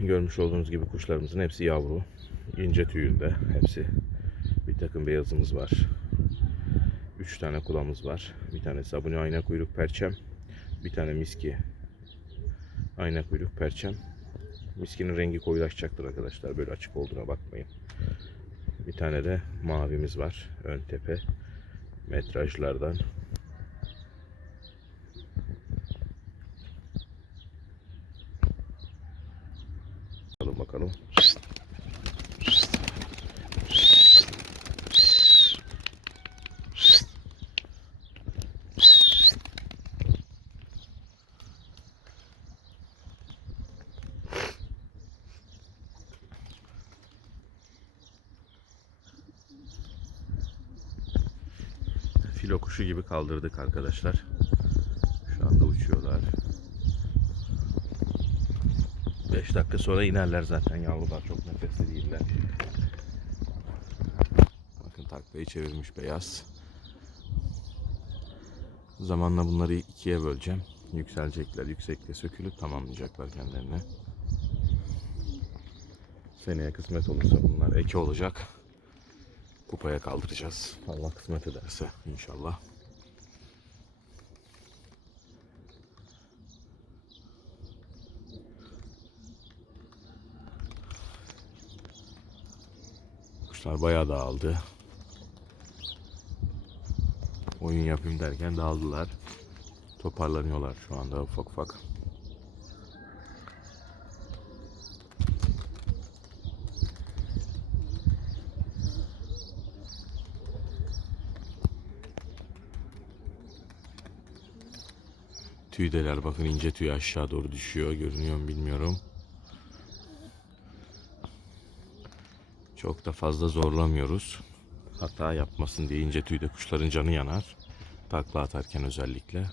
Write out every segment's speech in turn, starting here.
Görmüş olduğunuz gibi kuşlarımızın hepsi yavru. ince tüyünde hepsi. Bir takım beyazımız var. Üç tane kulağımız var. Bir tanesi abone ayna kuyruk perçem. Bir tane miski ayna kuyruk perçem. Miskinin rengi koyulaşacaktır arkadaşlar. Böyle açık olduğuna bakmayın. Bir tane de mavimiz var. Ön tepe metrajlardan. Bakalım. Filo kuşu gibi kaldırdık arkadaşlar. Şu anda uçuyorlar. 5 dakika sonra inerler zaten yavrular çok nefesli değiller. Bakın taklayı çevirmiş beyaz. Zamanla bunları ikiye böleceğim. Yükselecekler. Yüksekte sökülüp tamamlayacaklar kendilerini. Seneye kısmet olursa bunlar eke olacak. Kupaya kaldıracağız. Allah kısmet ederse inşallah. Kuşlar bayağı dağıldı. Oyun yapayım derken dağıldılar. Toparlanıyorlar şu anda ufak ufak. Tüydeler bakın ince tüy aşağı doğru düşüyor. Görünüyor mu bilmiyorum. Çok da fazla zorlamıyoruz. Hata yapmasın diye ince tüyde kuşların canı yanar. Takla atarken özellikle.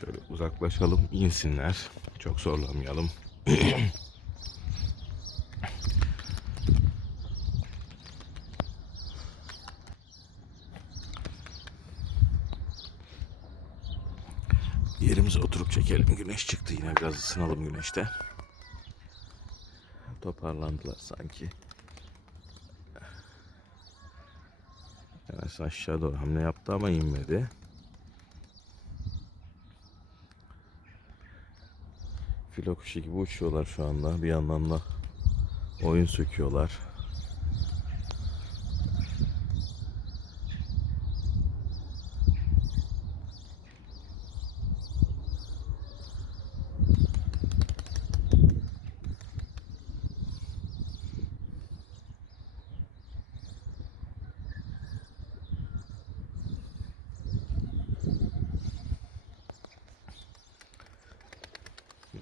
Şöyle uzaklaşalım, insinler. Çok zorlamayalım. Yerimize oturup çekelim. Güneş çıktı yine biraz ısınalım güneşte. Toparlandılar sanki. Yavaş aşağı doğru hamle yaptı ama inmedi. Filo kuşu gibi uçuyorlar şu anda. Bir yandan da oyun söküyorlar.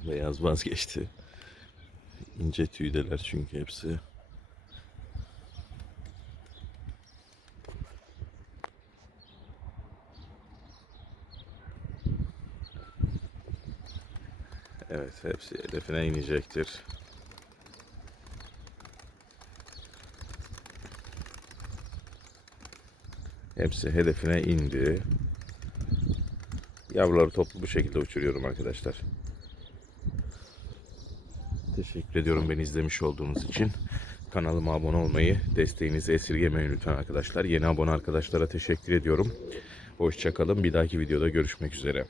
Beyaz vazgeçti. İnce tüydeler çünkü hepsi. Evet hepsi hedefine inecektir. Hepsi hedefine indi. Yavruları toplu bu şekilde uçuruyorum arkadaşlar. Teşekkür ediyorum beni izlemiş olduğunuz için. Kanalıma abone olmayı, desteğinizi esirgemeyin lütfen arkadaşlar. Yeni abone arkadaşlara teşekkür ediyorum. Hoşçakalın. Bir dahaki videoda görüşmek üzere.